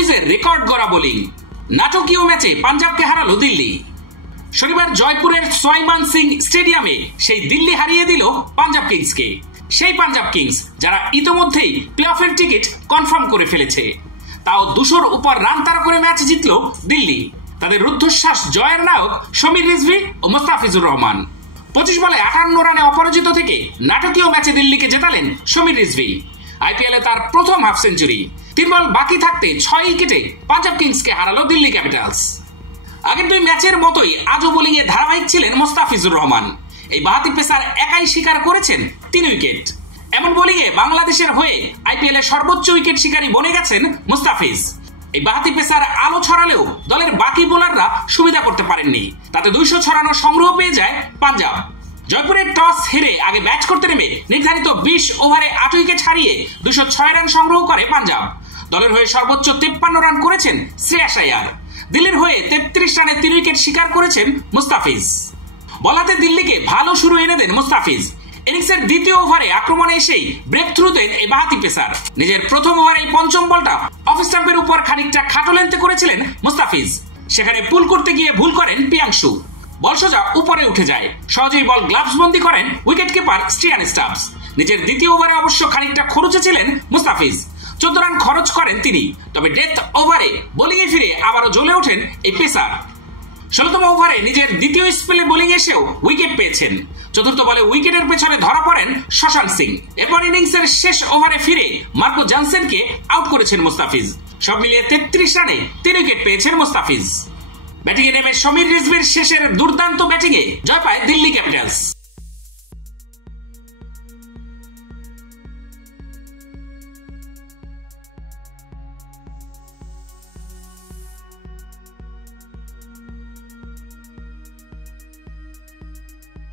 মুস্তাফিজের রেকর্ড গড়া বোলিং। নাটকীয় ম্যাচে পাঞ্জাবকে হারালো দিল্লি। শনিবার জয়পুরের সোয়াইমান সিং স্টেডিয়ামে সেই দিল্লি হারিয়ে দিল পাঞ্জাব কিংসকে। সেই পাঞ্জাব কিংস যারা ইতোমধ্যেই প্লে অফের টিকিট কনফার্ম করে ফেলেছে, তাও 200-র উপর রান তাড়া করে ম্যাচ জিতল দিল্লি। তাদের রুদ্ধশ্বাস জয়ের নায়ক সমীর রিজভী ও মুস্তাফিজুর রহমান। 25 বলে 58 রানে অপরাজিত থেকে নাটকীয় ম্যাচে দিল্লিকে জেতালেন সমীর রিজভী। আইপিএলে তার প্রথম হাফ সেঞ্চুরি। 3 বল বাকি থাকতে 6 উইকেটে পাঞ্জাব কিংসকে হারালো দিল্লি ক্যাপিটালস। আগের 2 ম্যাচের মতোই আজও বোলিং এ ধারাবাহিক ছিলেন মুস্তাফিজুর রহমান। এই বাহাতি পেসার একাই শিকার করেছেন 3 উইকেট। এমন বোলিং এ বাংলাদেশের হয়ে আইপিএলে সর্বোচ্চ উইকেট শিকারী বনে গেছেন মুস্তাফিজ। এই বাহাতি পেসার আলো ছড়ালেও দলের বাকি বোলাররা সুবিধা করতে পারেননি। তাতে 200 ছড়ানো সংগ্রহ পেয়ে যায় পাঞ্জাব। জয়পুরের টস হেরে আগে ব্যাট করতে নেমে নির্ধারিত 20 ওভারে 8 উইকেট হারিয়ে 206 রান সংগ্রহ করে পাঞ্জাব। দলের হয়ে সর্বোচ্চ 53 রান করেছেন শ্রেয়াস আইয়ার। দিল্লির হয়ে 33 রানে 3 উইকেট শিকার করেছেন মুস্তাফিজ। বলাতে দিল্লিকে ভালো শুরু এনে দেন মুস্তাফিজ। ইনিংসের দ্বিতীয় ওভারে আক্রমণে এসেই ব্রেক থ্রু দেন এই বাহাতি পেসার। নিজের প্রথম ওভারে 5ম বলটা অফ স্টাম্পের উপর খানিকটা খাটো লেন্থে করেছিলেন মুস্তাফিজ। সেখানে পুল করতে গিয়ে ভুল করেন পিয়াংশু। বল সোজা উপরে উঠে যায়। সহজেই বল গ্লাভস বন্দি করেন উইকেট কিপার স্টিয়ান স্টাবস। নিজের দ্বিতীয় ওভারে অবশ্য খানিকটা খরচে ছিলেন মুস্তাফিজ। 14 রান খরচ করেন তিনি। তবে ডেথ ওভারে বোলিংয়ে ফিরে আবারও জ্বলে ওঠেন এই পেসার। 16তম ওভারে নিজের দ্বিতীয় স্পেলে বোলিং এসেও উইকেট পেয়েছেন। চতুর্থ বলে উইকেটের পেছনে ধরা পড়েন শশাঙ্ক সিং। এরপর ইনিংসের শেষ ওভারে ফিরে মার্কো জনসেনকে আউট করেছেন মুস্তাফিজ। সব মিলিয়ে 33 রানে 3 উইকেট পেয়েছেন মুস্তাফিজ। ব্যাটিংয়ে নেমে সমীর রিজভীর শেষের দুর্দান্ত ব্যাটিংয়ে জয় পায় দিল্লি ক্যাপিটালস।